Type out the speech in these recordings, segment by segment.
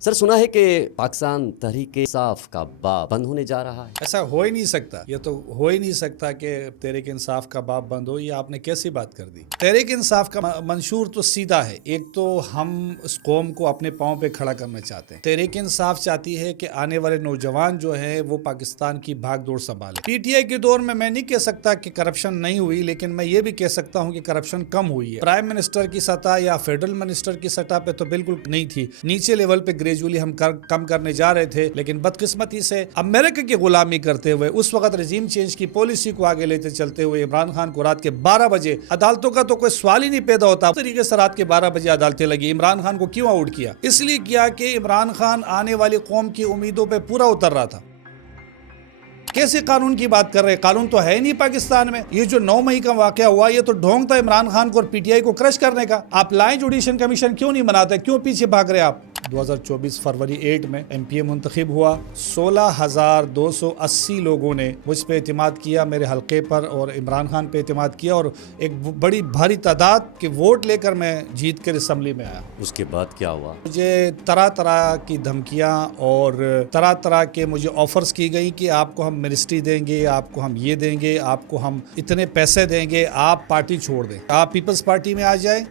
سر سنا ہے کہ پاکستان تحریک انصاف کا باب بند ہونے جا رہا ہے۔ ایسا ہو ہی نہیں سکتا، یہ تو ہو ہی نہیں سکتا کہ تحریک انصاف کا باب بند ہو۔ یہ آپ نے کیسی بات کر دی؟ تحریک انصاف کا منشور تو سیدھا ہے۔ ایک تو ہم اس قوم کو اپنے پاؤں پہ کھڑا کرنا چاہتے ہیں۔ تحریک انصاف چاہتی ہے کہ آنے والے نوجوان جو ہیں وہ پاکستان کی بھاگ دوڑ سنبھالیں۔ پی ٹی آئی کے دور میں نہیں کہہ سکتا کہ کرپشن نہیں ہوئی، لیکن میں یہ بھی کہہ سکتا ہوں کہ کرپشن کم ہوئی ہے۔ پرائم منسٹر کی سطح یا فیڈرل منسٹر کی سطح پہ تو بالکل نہیں تھی، نیچے لیول پہ گریجولی ہم کم کرنے جا رہے تھے، لیکن بدقسمتی سے امریکہ کی غلامی کرتے ہوئے اس وقت رجیم چینج کی پالیسی کو آگے لیتے چلتے ہوئے عمران خان کو رات کے 12 بجے عدالتوں کا تو کوئی سوال ہی نہیں پیدا ہوتا۔ اس طریقے سے رات کے 12 بجے عدالتیں لگی۔ عمران خان کو کیوں آؤٹ کیا؟ اس لیے کیا کہ عمران خان آنے والی قوم کی امیدوں پہ پورا اتر رہا تھا۔ کیسے قانون کی بات کر رہے ہیں؟ قانون تو ہے نہیں پاکستان میں۔ یہ جو 9 مئی کا واقعہ ہوا، یہ تو ڈھونگ تھا عمران خان کو اور پی ٹی آئی کو کرش کرنے کا۔ آپ لائیں جوڈیشل کمیشن کیوں نہیں بناتے؟ کیوں پیچھے بھاگ رہے آپ؟ 2024 فروری 8 میں ایم پی اے منتخب ہوا۔ 16,280 لوگوں نے مجھ پہ اعتماد کیا، میرے حلقے پر، اور عمران خان پہ اعتماد کیا، اور ایک بڑی بھاری تعداد کے ووٹ لے کر میں جیت کر اسمبلی میں آیا۔ اس کے بعد کیا ہوا؟ مجھے طرح طرح کی دھمکیاں اور طرح طرح کے مجھے آفرز کی گئی کہ آپ کو ہم منسٹری دیں گے، آپ کو ہم یہ دیں گے، آپ کو ہم اتنے پیسے دیں گے، آپ پارٹی چھوڑ دیں، آپ پیپلز پارٹی میں آ جائیں۔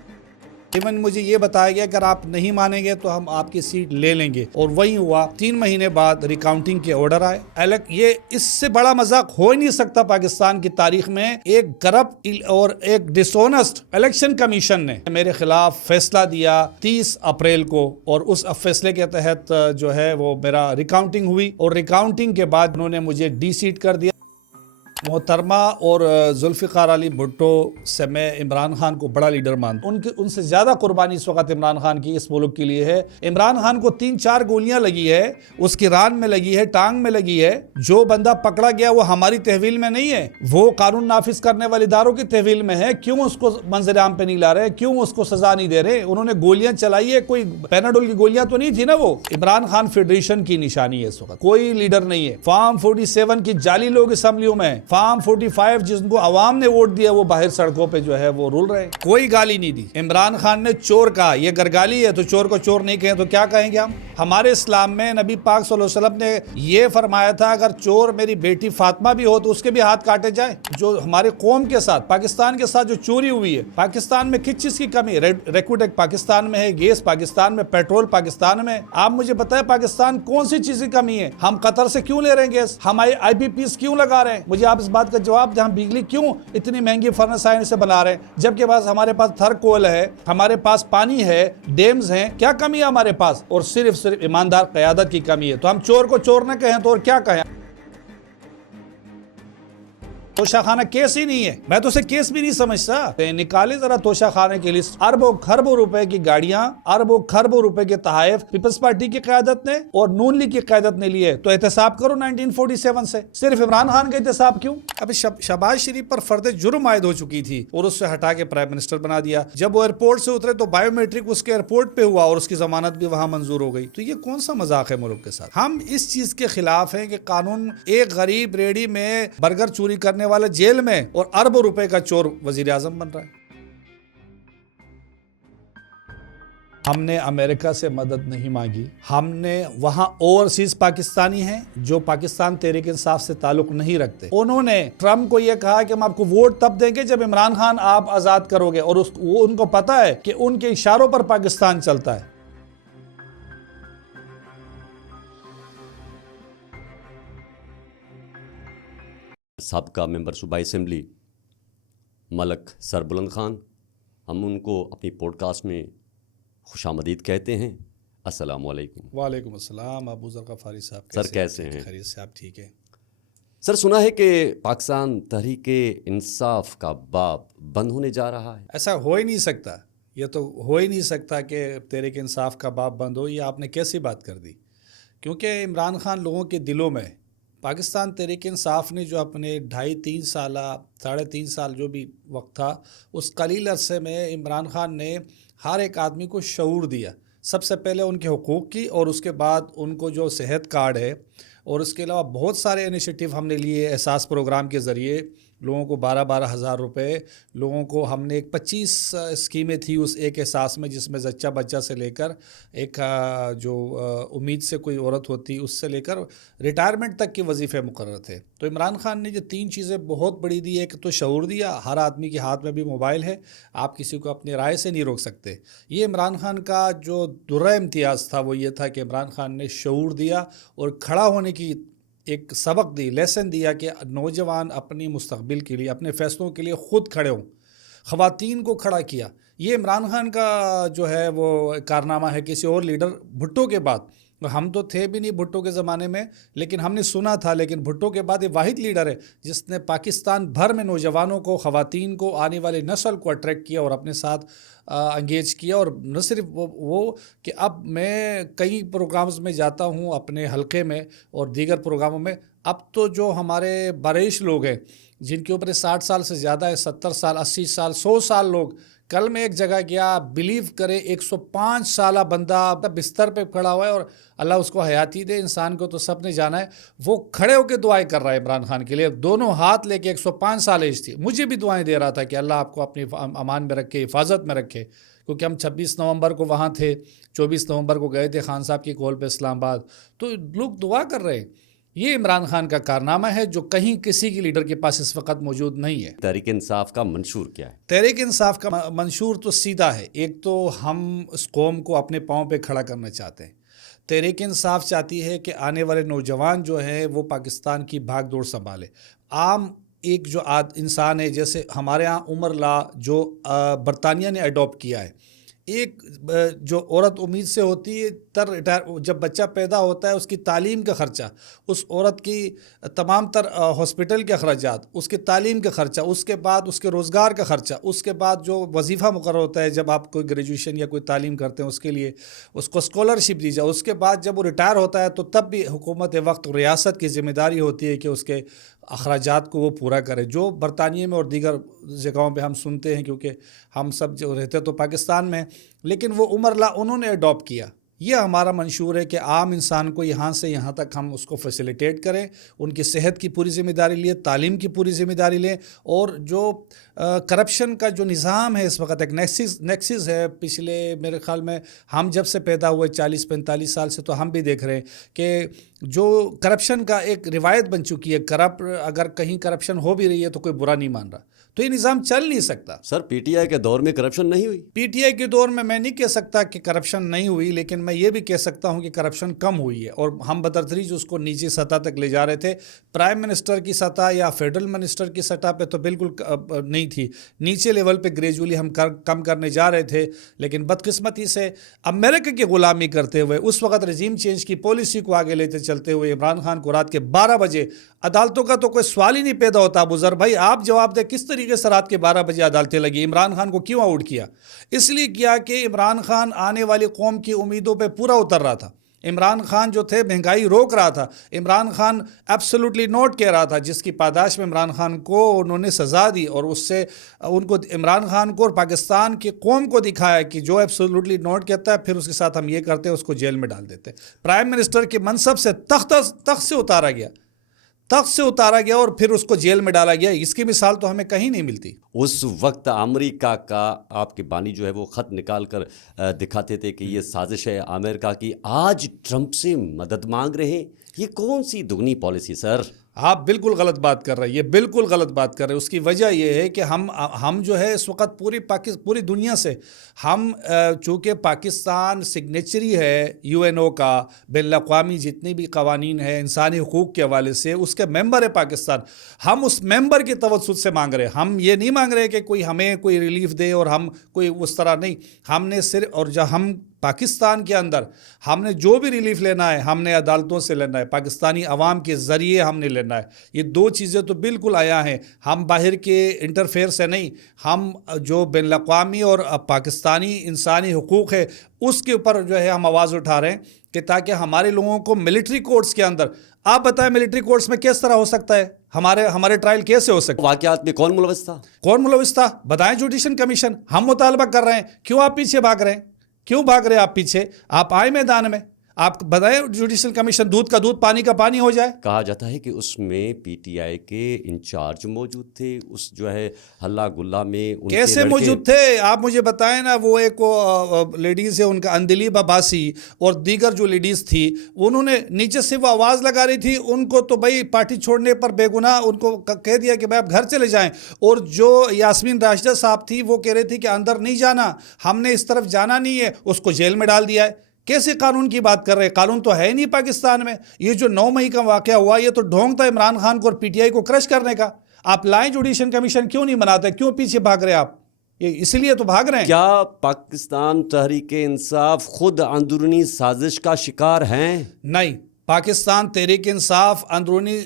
ایون مجھے یہ بتایا گیا کہ اگر آپ نہیں مانیں گے تو ہم آپ کی سیٹ لے لیں گے، اور وہی ہوا۔ 3 مہینے بعد ریکاؤنٹنگ کے آرڈر آئے۔ یہ اس سے بڑا مذاق ہو ہی نہیں سکتا پاکستان کی تاریخ میں۔ ایک کرپٹ اور ایک ڈس آنسٹ الیکشن کمیشن نے میرے خلاف فیصلہ دیا 30 اپریل کو، اور اس فیصلے کے تحت جو ہے وہ میرا ریکاؤنٹنگ ہوئی، اور ریکاؤنٹنگ کے بعد انہوں نے مجھے ڈی سیٹ کر دیا۔ محترمہ اور ذوالفقار علی بھٹو سے میں عمران خان کو بڑا لیڈر مانتا ہوں۔ ان سے زیادہ قربانی اس وقت عمران خان کی اس ملک کے لیے ہے۔ عمران خان کو 3-4 گولیاں لگی ہے، اس کی ران میں لگی ہے، ٹانگ میں لگی ہے۔ جو بندہ پکڑا گیا وہ ہماری تحویل میں نہیں ہے، وہ قانون نافذ کرنے والے اداروں کی تحویل میں ہے۔ کیوں اس کو منظر عام پہ نہیں لا رہے؟ کیوں اس کو سزا نہیں دے رہے؟ انہوں نے گولیاں چلائی ہے، کوئی پیناڈول کی گولیاں تو نہیں تھی نا وہ۔ عمران خان فیڈریشن کی نشانی ہے اس وقت، کوئی لیڈر نہیں ہے۔ فارم 47 کی جعلی لوگ اسمبلیوں میں، فارم 45 جن کو عوام نے ووٹ دیا وہ باہر سڑکوں پہ جو ہے وہ رول رہے۔ کوئی گالی نہیں دی۔ عمران خان نے چور کہا، یہ اگر گالی ہے تو چور کو چور نہیں کہیں تو کیا کہیں گے ہم؟ ہمارے اسلام میں نبی پاک صلی اللہ علیہ وسلم نے یہ فرمایا تھا اگر چور میری بیٹی فاطمہ بھی ہو تو اس کے بھی ہاتھ کاٹے جائیں۔ جو ہمارے قوم کے ساتھ، پاکستان کے ساتھ جو چوری ہوئی ہے، پاکستان میں کس چیز کی کمی ہے؟ ریکوڈ ایکٹ پاکستان میں ہے، گیس پاکستان میں، پیٹرول پاکستان میں۔ آپ مجھے بتائیں پاکستان کون سی چیز کی کمی ہے؟ ہم قطر سے کیوں لے رہے ہیں گیس؟ ہمارے آئی بی پیز کیوں لگا رہے ہیں؟ مجھے آپ اس بات کا جواب دیں، ہم بجلی کیوں اتنی مہنگی فرنس آئن سے بنا رہے ہیں جبکہ ہمارے پاس تھر کول ہے، ہمارے پاس پانی ہے، ڈیمز ہیں؟ کیا کمی ہے ہمارے پاس؟ اور صرف ایماندار قیادت کی کمی ہے۔ تو ہم چور کو چور نہ کہیں تو اور کیا کہیں؟ توشہ خانہ کیس ہی نہیں ہے، میں تو اسے کیس بھی نہیں سمجھتا۔ نکالے ذرا توشہ خانے کی لسٹ۔ اربوں خربوں روپے کی گاڑیاں، اربوں خربوں روپے کے تحائف پیپلز پارٹی کی قیادت نے اور نون لیگ کی قیادت نے لیے، تو احتساب کرو 1947 سے۔ صرف عمران خان کا احتساب کیوں؟ اب شہباز شریف پر فرد جرم عائد ہو چکی تھی اور اس سے ہٹا کے پرائم منسٹر بنا دیا۔ جب وہ ایئرپورٹ سے اترے تو بائیو میٹرک اس کے ایئرپورٹ پہ ہوا اور اس کی ضمانت بھی وہاں منظور ہو گئی۔ تو یہ کون سا مذاق ہے ملک کے ساتھ؟ ہم اس چیز کے خلاف ہیں کہ قانون ایک غریب ریڑھی میں برگر چوری کرنے والا جیل میں اور اربوں روپے کا چور وزیر اعظم بن رہا ہے۔ ہم نے امریکہ سے مدد نہیں مانگی، ہم نے وہاں اوورسیز پاکستانی ہیں جو پاکستان تحریک انصاف سے تعلق نہیں رکھتے، انہوں نے ٹرمپ کو یہ کہا کہ ہم آپ کو ووٹ تب دیں گے جب عمران خان آپ آزاد کرو گے، اور وہ ان کو پتا ہے کہ ان کے اشاروں پر پاکستان چلتا ہے۔ سابقہ ممبر صوبائی اسمبلی ملک سربلند خان، ہم ان کو اپنی پوڈ کاسٹ میں خوش آمدید کہتے ہیں۔ السلام علیکم۔ وعلیکم السلام۔ ابو ذر غفاری صاحب سر کیسے ہیں؟ خیریت سے، آپ ٹھیک ہے؟ سر سنا ہے کہ پاکستان تحریک انصاف کا باب بند ہونے جا رہا ہے۔ ایسا ہو ہی نہیں سکتا، یہ تو ہو ہی نہیں سکتا کہ تحریک انصاف کا باب بند ہو۔ یہ آپ نے کیسی بات کر دی؟ کیونکہ عمران خان لوگوں کے دلوں میں، پاکستان تحریک انصاف نے جو اپنے 2.5-3 سالہ 3.5 سال جو بھی وقت تھا، اس قلیل عرصے میں عمران خان نے ہر ایک آدمی کو شعور دیا۔ سب سے پہلے ان کے حقوق کی، اور اس کے بعد ان کو جو صحت کارڈ ہے، اور اس کے علاوہ بہت سارے انیشیٹو ہم نے لیے احساس پروگرام کے ذریعے، لوگوں کو 12,000 روپے، لوگوں کو ہم نے ایک 25 اسکیمیں تھی اس ایک احساس میں، جس میں زچہ بچہ سے لے کر ایک جو امید سے کوئی عورت ہوتی اس سے لے کر ریٹائرمنٹ تک کے وظیفے مقرر تھے۔ تو عمران خان نے جو 3 چیزیں بہت بڑی دی، ایک تو شعور دیا، ہر آدمی کے ہاتھ میں بھی موبائل ہے، آپ کسی کو اپنی رائے سے نہیں روک سکتے۔ یہ عمران خان کا جو درہ امتیاز تھا وہ یہ تھا کہ عمران خان نے شعور دیا اور کھڑا ہونے کی ایک سبق دی، لیسن دیا کہ نوجوان اپنی مستقبل کے لیے، اپنے فیصلوں کے لیے خود کھڑے ہوں، خواتین کو کھڑا کیا۔ یہ عمران خان کا جو ہے وہ کارنامہ ہے۔ کسی اور لیڈر بھٹو کے بعد، ہم تو تھے بھی نہیں بھٹو کے زمانے میں، لیکن ہم نے سنا تھا، لیکن بھٹو کے بعد یہ واحد لیڈر ہے جس نے پاکستان بھر میں نوجوانوں کو، خواتین کو، آنے والی نسل کو اٹریکٹ کیا اور اپنے ساتھ انگیج کیا۔ اور نہ صرف وہ کہ اب میں کئی پروگرامز میں جاتا ہوں اپنے حلقے میں اور دیگر پروگراموں میں، اب تو جو ہمارے بریش لوگ ہیں جن کے اوپر 60 سال سے زیادہ ہے، 70 سال، 80 سال، 100 سال لوگ، کل میں ایک جگہ گیا، بلیو کرے 105 سالہ بندہ بستر پہ کھڑا ہوا ہے اور اللہ اس کو حیاتی دے، انسان کو تو سب نے جانا ہے، وہ کھڑے ہو کے دعائیں کر رہا ہے عمران خان کے لیے، دونوں ہاتھ لے کے، 105 سال ایج تھی، مجھے بھی دعائیں دے رہا تھا کہ اللہ آپ کو اپنی امان میں رکھے، حفاظت میں رکھے، کیونکہ ہم 26 نومبر کو وہاں تھے، 24 نومبر کو گئے تھے خان صاحب کی کال پہ اسلام آباد، تو لوگ دعا کر رہے ہیں۔ یہ عمران خان کا کارنامہ ہے جو کہیں کسی کی لیڈر کے پاس اس وقت موجود نہیں ہے۔ تحریک انصاف کا منشور کیا ہے؟ تحریک انصاف کا منشور تو سیدھا ہے، ایک تو ہم اس قوم کو اپنے پاؤں پہ کھڑا کرنا چاہتے ہیں۔ تحریک انصاف چاہتی ہے کہ آنے والے نوجوان جو ہیں وہ پاکستان کی بھاگ دوڑ سنبھالے۔ عام ایک جو انسان ہے، جیسے ہمارے ہاں عمر لا جو برطانیہ نے اڈاپٹ کیا ہے، ایک جو عورت امید سے ہوتی ہے جب بچہ پیدا ہوتا ہے اس کی تعلیم کا خرچہ، اس عورت کی تمام تر ہاسپٹل کے اخراجات، اس کے تعلیم کا خرچہ، اس کے بعد اس کے روزگار کا خرچہ، اس کے بعد جو وظیفہ مقرر ہوتا ہے جب آپ کوئی گریجویشن یا کوئی تعلیم کرتے ہیں اس کے لیے اس کو اسکالرشپ دی جائے، اس کے بعد جب وہ ریٹائر ہوتا ہے تو تب بھی حکومت وقت ریاست کی ذمہ داری ہوتی ہے کہ اس کے اخراجات کو وہ پورا کرے، جو برطانیہ میں اور دیگر جگہوں پہ ہم سنتے ہیں، کیونکہ ہم سب جو رہتے تو پاکستان میں، لیکن وہ عمر لا انہوں نے اڈاپٹ کیا۔ یہ ہمارا منشور ہے کہ عام انسان کو یہاں سے یہاں تک ہم اس کو فیسیلیٹیٹ کریں، ان کی صحت کی پوری ذمہ داری لیں، تعلیم کی پوری ذمہ داری لیں، اور جو کرپشن کا جو نظام ہے اس وقت ایک نیکسس ہے، پچھلے میرے خیال میں ہم جب سے پیدا ہوئے 40-45 سال سے تو ہم بھی دیکھ رہے ہیں کہ جو کرپشن کا ایک روایت بن چکی ہے، اگر کہیں کرپشن ہو بھی رہی ہے تو کوئی برا نہیں مان رہا، تو یہ نظام چل نہیں سکتا۔ سر پی ٹی آئی کے دور میں کرپشن نہیں ہوئی؟ پی ٹی آئی کے دور میں نہیں کہہ سکتا کہ کرپشن نہیں ہوئی، لیکن میں یہ بھی کہہ سکتا ہوں کہ کرپشن کم ہوئی ہے، اور ہم بتدریج اس کو نیچے سطح تک لے جا رہے تھے۔ پرائم منسٹر کی سطح یا فیڈرل منسٹر کی سطح پہ تو بالکل نہیں تھی، نیچے لیول پہ گریجولی ہم کم کرنے جا رہے تھے، لیکن بدقسمتی سے امریکہ کی غلامی کرتے ہوئے اس وقت رجیم چینج کی پالیسی کو آگے لیتے چلتے ہوئے عمران خان کو رات کے 12 بجے عدالتوں کا تو کوئی سوال ہی نہیں پیدا ہوتا۔ ابوذر بھائی آپ جواب دیں، کس طریقے سے رات کے 12 بجے عدالتیں لگی؟ عمران خان کو کیوں آؤٹ کیا؟ اس لیے کیا کہ عمران خان آنے والی قوم کی امیدوں پہ پورا اتر رہا تھا۔ عمران خان جو تھے مہنگائی روک رہا تھا، عمران خان ایبسولوٹلی نوٹ کہہ رہا تھا، جس کی پاداش میں عمران خان کو انہوں نے سزا دی، اور اس سے ان کو عمران خان کو اور پاکستان کی قوم کو دکھایا کہ جو ایبسولوٹلی نوٹ کہتا ہے پھر اس کے ساتھ ہم یہ کرتے ہیں، اس کو جیل میں ڈال دیتے۔ پرائم منسٹر کے منصب سے تخت سے اتارا گیا اور پھر اس کو جیل میں ڈالا گیا۔ اس کی مثال تو ہمیں کہیں نہیں ملتی۔ اس وقت امریکہ کا آپ کے بانی جو ہے وہ خط نکال کر دکھاتے تھے کہ یہ سازش ہے امریکہ کی، آج ٹرمپ سے مدد مانگ رہے ہیں، یہ کون سی دگنی پالیسی سر؟ آپ بالکل غلط بات کر رہے ہیں، یہ بالکل غلط بات کر رہے ہیں۔ اس کی وجہ یہ ہے کہ ہم جو ہے اس وقت پوری دنیا سے ہم چونکہ پاکستان سگنیچری ہے UN کا، بین الاقوامی جتنی بھی قوانین ہیں انسانی حقوق کے حوالے سے اس کے ممبر ہے پاکستان، ہم اس ممبر کی توسط سے مانگ رہے ہیں۔ ہم یہ نہیں مانگ رہے کہ کوئی ہمیں کوئی ریلیف دے، اور ہم کوئی اس طرح نہیں، ہم نے صرف، اور جب ہم پاکستان کے اندر ہم نے جو بھی ریلیف لینا ہے ہم نے عدالتوں سے لینا ہے، پاکستانی عوام کے ذریعے ہم نے لینا ہے۔ یہ دو چیزیں تو بالکل آیا ہیں، ہم باہر کے انٹرفیئر سے نہیں، ہم جو بین الاقوامی اور پاکستانی انسانی حقوق ہے اس کے اوپر جو ہے ہم آواز اٹھا رہے ہیں کہ تاکہ ہمارے لوگوں کو ملٹری کورٹس کے اندر، آپ بتائیں ملٹری کورٹس میں کس طرح ہو سکتا ہے، ہمارے ٹرائل کیسے ہو سکتے؟ واقعات میں کون ملوث تھا؟ بتائیں جوڈیشل کمیشن۔ ہم مطالبہ کر رہے ہیں، کیوں آپ پیچھے بھاگ رہے ہیں؟ کیوں بھاگ رہے ہیں آپ پیچھے؟ آپ آئے میدان میں، آپ بتائیں جوڈیشل کمیشن دودھ کا دودھ پانی کا پانی ہو جائے. کہا جاتا ہے کہ اس میں پی ٹی آئی کے انچارج موجود تھے, اس جو ہے ہلا گلا میں ان کے کیسے لڑکے موجود تھے آپ مجھے بتائیں نا. وہ ایک لیڈیز ہے ان کا اندلیب عباسی اور دیگر جو لیڈیز تھی انہوں نے نیچے سے وہ آواز لگا رہی تھی, ان کو تو بھائی پارٹی چھوڑنے پر بے گناہ ان کو کہہ دیا کہ بھائی آپ گھر چلے جائیں. اور جو یاسمین راشدہ صاحب تھی وہ کہہ رہی تھی کہ اندر نہیں جانا, ہم نے اس طرف جانا نہیں ہے, اس کو جیل میں ڈال دیا ہے. کیسے قانون کی بات کر رہے ہیں؟ قانون تو ہے ہی نہیں پاکستان میں. یہ جو 9 مئی کا واقعہ ہوا یہ تو ڈھونگ تھا عمران خان کو اور پی ٹی آئی کو کرش کرنے کا. آپ لائیں جوڈیشل کمیشن, کیوں نہیں بناتے, کیوں پیچھے بھاگ رہے ہیں آپ؟ یہ اسی لیے تو بھاگ رہے ہیں. کیا پاکستان تحریک انصاف خود اندرونی سازش کا شکار ہیں؟ نہیں, پاکستان تحریک انصاف اندرونی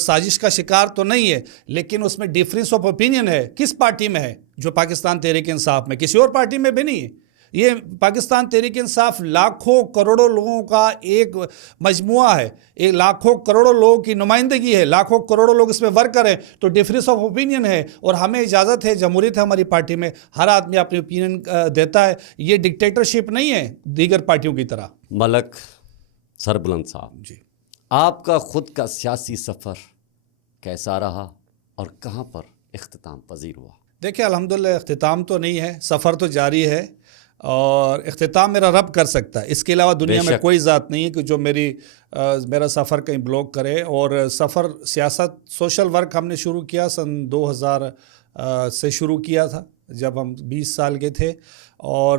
سازش کا شکار تو نہیں ہے, لیکن اس میں ڈیفرنس آف اوپینین ہے. کس پارٹی میں ہے؟ جو پاکستان تحریک انصاف میں, کسی اور پارٹی میں بھی نہیں ہے. یہ پاکستان تحریک انصاف لاکھوں کروڑوں لوگوں کا ایک مجموعہ ہے, ایک لاکھوں کروڑوں لوگوں کی نمائندگی ہے, لاکھوں کروڑوں لوگ اس میں ورک کریں, تو ڈفرینس آف اوپینین ہے. اور ہمیں اجازت ہے, جمہوریت ہے ہماری پارٹی میں, ہر آدمی اپنی اوپینین دیتا ہے. یہ ڈکٹیٹرشپ نہیں ہے دیگر پارٹیوں کی طرح. ملک سربلند صاحب جی, آپ کا خود کا سیاسی سفر کیسا رہا اور کہاں پر اختتام پذیر ہوا؟ دیکھیں الحمدللہ اختتام تو نہیں ہے, سفر تو جاری ہے, اور اختتام میرا رب کر سکتا ہے. اس کے علاوہ دنیا میں کوئی ذات نہیں ہے کہ جو میرا سفر کہیں بلاک کرے. اور سفر سیاست سوشل ورک ہم نے شروع کیا سن 2000 سے شروع کیا تھا, جب ہم 20 سال کے تھے, اور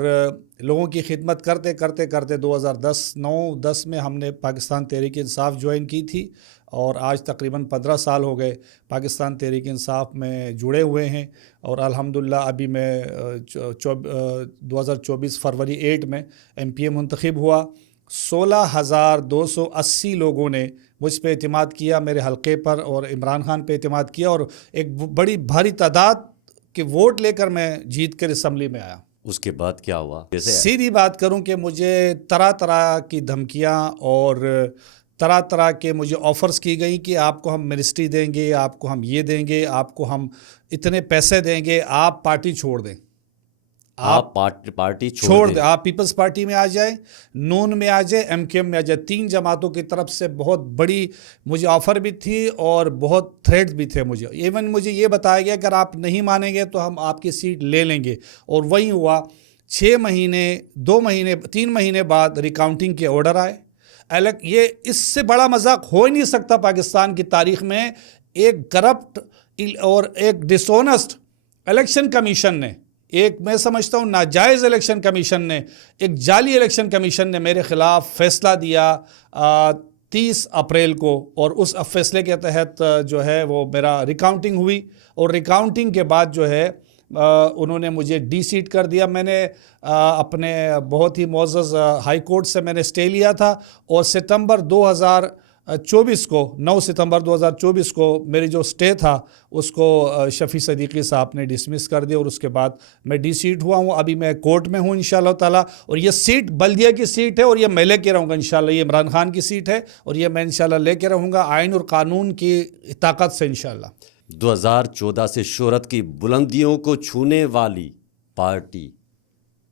لوگوں کی خدمت کرتے کرتے کرتے 2010 میں ہم نے پاکستان تحریک انصاف جوائن کی تھی, اور آج تقریباً 15 سال ہو گئے پاکستان تحریک انصاف میں جڑے ہوئے ہیں. اور الحمدللہ ابھی میں 2024 فروری 8 میں ایم پی اے منتخب ہوا. 16,280 لوگوں نے مجھ پہ اعتماد کیا, میرے حلقے پر, اور عمران خان پہ اعتماد کیا, اور ایک بڑی بھاری تعداد کے ووٹ لے کر میں جیت کر اسمبلی میں آیا. اس کے بعد کیا ہوا؟ سیدھی بات کروں کہ مجھے طرح طرح کی دھمکیاں اور طرح طرح کے مجھے آفرز کی گئی کہ آپ کو ہم منسٹری دیں گے, آپ کو ہم یہ دیں گے, آپ کو ہم اتنے پیسے دیں گے, آپ پارٹی چھوڑ دیں, آپ پارٹی چھوڑ دیں, آپ پیپلز پارٹی میں آ جائیں, نون میں آ جائیں, ایم کیو ایم میں آ جائیں. 3 جماعتوں کی طرف سے بہت بڑی مجھے آفر بھی تھی اور بہت تھریٹ بھی تھے مجھے. ایون مجھے یہ بتایا گیا کہ اگر آپ نہیں مانیں گے تو ہم آپ کی سیٹ لے لیں گے. اور وہی ہوا. 6 مہینے 2 مہینے 3 مہینے بعد ریکاؤنٹنگ کے آرڈر آئے. یہ اس سے بڑا مذاق ہو ہی نہیں سکتا پاکستان کی تاریخ میں. ایک کرپٹ اور ایک ڈسونسٹ الیکشن کمیشن نے, ایک میں سمجھتا ہوں ناجائز الیکشن کمیشن نے, ایک جعلی الیکشن کمیشن نے میرے خلاف فیصلہ دیا 30 اپریل کو, اور اس فیصلے کے تحت جو ہے وہ میرا ریکاؤنٹنگ ہوئی, اور ریکاؤنٹنگ کے بعد جو ہے انہوں نے مجھے ڈی سیٹ کر دیا. میں نے اپنے بہت ہی معزز ہائی کورٹ سے میں نے اسٹے لیا تھا, اور ستمبر 2024 کو 9 ستمبر 2024 کو میری جو اسٹے تھا اس کو شفیع صدیقی صاحب نے ڈسمس کر دیا, اور اس کے بعد میں ڈی سیٹ ہوا ہوں. ابھی میں کورٹ میں ہوں انشاءاللہ تعالیٰ, اور یہ سیٹ بلدیہ کی سیٹ ہے, اور یہ میں لے کے رہوں گا انشاءاللہ. یہ عمران خان کی سیٹ ہے, اور یہ میں انشاءاللہ لے کے رہوں گا آئین اور قانون کی طاقت سے انشاءاللہ. 2014 سے شہرت کی بلندیوں کو چھونے والی پارٹی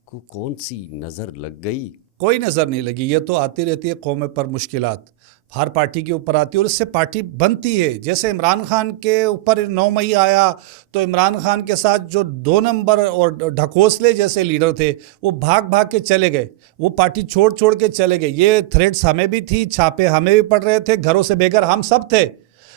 کو کون سی نظر لگ گئی؟ کوئی نظر نہیں لگی. یہ تو آتی رہتی ہے قوم پر مشکلات, ہر پارٹی کے اوپر آتی ہے, اور اس سے پارٹی بنتی ہے. جیسے عمران خان کے اوپر 9 مئی آیا تو عمران خان کے ساتھ جو 2 نمبر اور ڈھکوسلے جیسے لیڈر تھے وہ بھاگ بھاگ کے چلے گئے, وہ پارٹی چھوڑ کے چلے گئے. یہ تھریٹس ہمیں بھی تھی, چھاپے ہمیں بھی پڑ رہے تھے, گھروں سے بے گھر ہم سب تھے,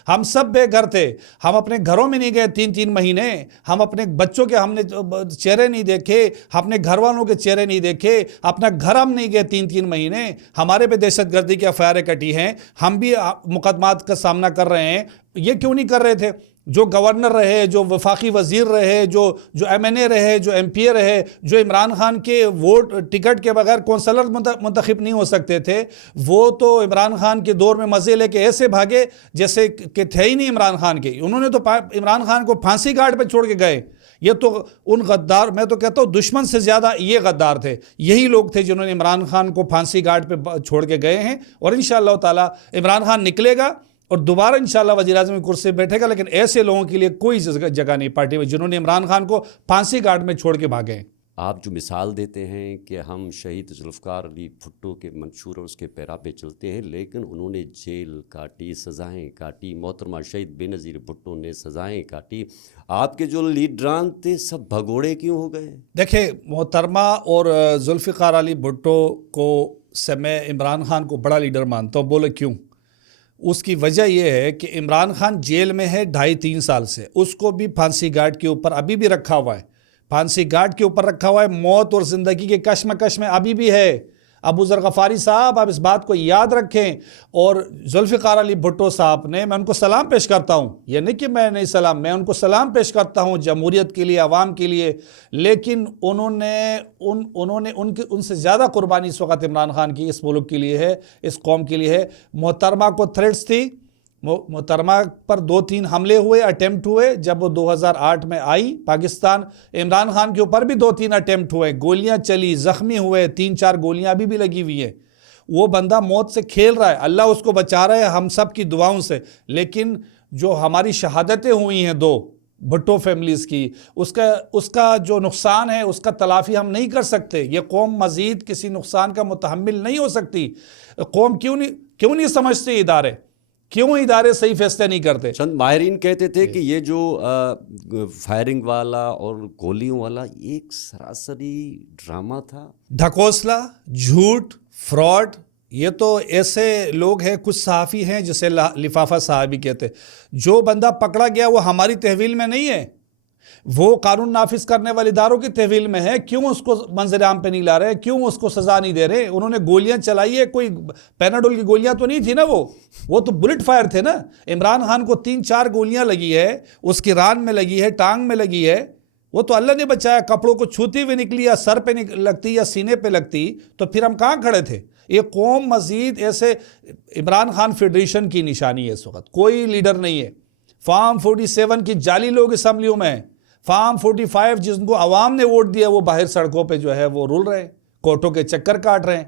ہم سب بے گھر تھے. ہم اپنے گھروں میں نہیں گئے 3 مہینے, ہم اپنے بچوں کے ہم نے چہرے نہیں دیکھے, اپنے گھر والوں کے چہرے نہیں دیکھے, اپنا گھر ہم نہیں گئے 3 مہینے. ہمارے پہ دہشت گردی کی ایف آئی آریں کٹی ہیں, ہم بھی مقدمات کا سامنا کر رہے ہیں. یہ کیوں نہیں کر رہے تھے؟ جو گورنر رہے, جو وفاقی وزیر رہے, جو ایم این اے رہے, جو ایم پی اے رہے, جو عمران خان کے ووٹ ٹکٹ کے بغیر کونسلر منتخب نہیں ہو سکتے تھے, وہ تو عمران خان کے دور میں مزے لے کے ایسے بھاگے جیسے کہ تھے ہی نہیں عمران خان کے. انہوں نے تو عمران خان کو پھانسی گھاٹ پہ چھوڑ کے گئے. یہ تو ان غدار, میں تو کہتا ہوں دشمن سے زیادہ یہ غدار تھے. یہی لوگ تھے جنہوں نے عمران خان کو پھانسی گھاٹ پہ چھوڑ کے گئے ہیں. اور انشاءاللہ تعالی عمران خان نکلے گا اور دوبارہ انشاءاللہ وزیر اعظم کی کرسی پہ بیٹھے گا, لیکن ایسے لوگوں کے لیے کوئی جگہ نہیں پارٹی میں جنہوں نے عمران خان کو پھانسی گھاٹ میں چھوڑ کے بھاگے ہیں. آپ جو مثال دیتے ہیں کہ ہم شہید ذوالفقار علی بھٹو کے منشور اور اس کے پیرا پہ چلتے ہیں، لیکن انہوں نے جیل کاٹی، سزائیں کاٹی، محترمہ شہید بے نظیر بھٹو نے سزائیں کاٹی، آپ کے جو لیڈران تھے سب بھگوڑے کیوں ہو گئے؟ دیکھیں محترمہ اور ذوالفقار علی بھٹو کو سے میں عمران خان کو بڑا لیڈر مانتا ہوں. بولے کیوں؟ اس کی وجہ یہ ہے کہ عمران خان جیل میں ہے 2.5-3 سال سے، اس کو بھی پھانسی گھاٹ کے اوپر ابھی بھی رکھا ہوا ہے، پھانسی گھاٹ کے اوپر رکھا ہوا ہے، موت اور زندگی کے کشمکش میں ابھی بھی ہے. ابو ذر غفاری صاحب آپ اس بات کو یاد رکھیں. اور ذوالفقار علی بھٹو صاحب نے، میں ان کو سلام پیش کرتا ہوں، یہ نہیں کہ میں نہیں سلام، میں ان کو سلام پیش کرتا ہوں جمہوریت کے لیے، عوام کے لیے، لیکن انہوں نے ان سے زیادہ قربانی اس وقت عمران خان کی اس ملک کے لیے ہے، اس قوم کے لیے ہے. محترمہ کو تھریٹس تھی، محترمہ پر 2-3 حملے ہوئے، اٹیمپٹ ہوئے جب وہ 2008 میں آئی پاکستان. عمران خان کے اوپر بھی 2-3 اٹیمپٹ ہوئے، گولیاں چلی، زخمی ہوئے، 3-4 گولیاں ابھی بھی لگی ہوئی ہیں. وہ بندہ موت سے کھیل رہا ہے، اللہ اس کو بچا رہا ہے ہم سب کی دعاؤں سے. لیکن جو ہماری شہادتیں ہوئی ہیں 2 بھٹو فیملیز کی، اس کا جو نقصان ہے اس کا تلافی ہم نہیں کر سکتے. یہ قوم مزید کسی نقصان کا متحمل نہیں ہو سکتی. قوم کیوں نہیں سمجھتی کیوں ادارے صحیح فیصلے نہیں کرتے؟ چند ماہرین کہتے تھے کہ یہ جو فائرنگ والا اور گولیوں والا ایک سراسری ڈرامہ تھا، ڈھکوسلا، جھوٹ، فراڈ. یہ تو ایسے لوگ ہیں، کچھ صحافی ہیں جسے لفافہ صحابی کہتے. جو بندہ پکڑا گیا وہ ہماری تحویل میں نہیں ہے، وہ قانون نافذ کرنے والے اداروں کی تحویل میں ہے. کیوں اس کو منظر عام پہ نہیں لا رہے؟ کیوں اس کو سزا نہیں دے رہے؟ انہوں نے گولیاں چلائی ہے، کوئی پیناڈول کی گولیاں تو نہیں تھی نا، وہ تو بلٹ فائر تھے نا. عمران خان کو 3-4 گولیاں لگی ہے، اس کی ران میں لگی ہے، ٹانگ میں لگی ہے، وہ تو اللہ نے بچایا. کپڑوں کو چھوتی ہوئی نکلی، یا سر پہ لگتی یا سینے پہ لگتی تو پھر ہم کہاں کھڑے تھے؟ یہ قوم مزید ایسے عمران خان فیڈریشن کی نشانی ہے. اس وقت کوئی لیڈر نہیں ہے. فارم 47 کی جعلی لوگ اسمبلیوں میں ہیں، فارم 45 جن کو عوام نے ووٹ دیا وہ باہر سڑکوں پہ جو ہے وہ رول رہے ہیں، کوٹوں کے چکر کاٹ رہے ہیں.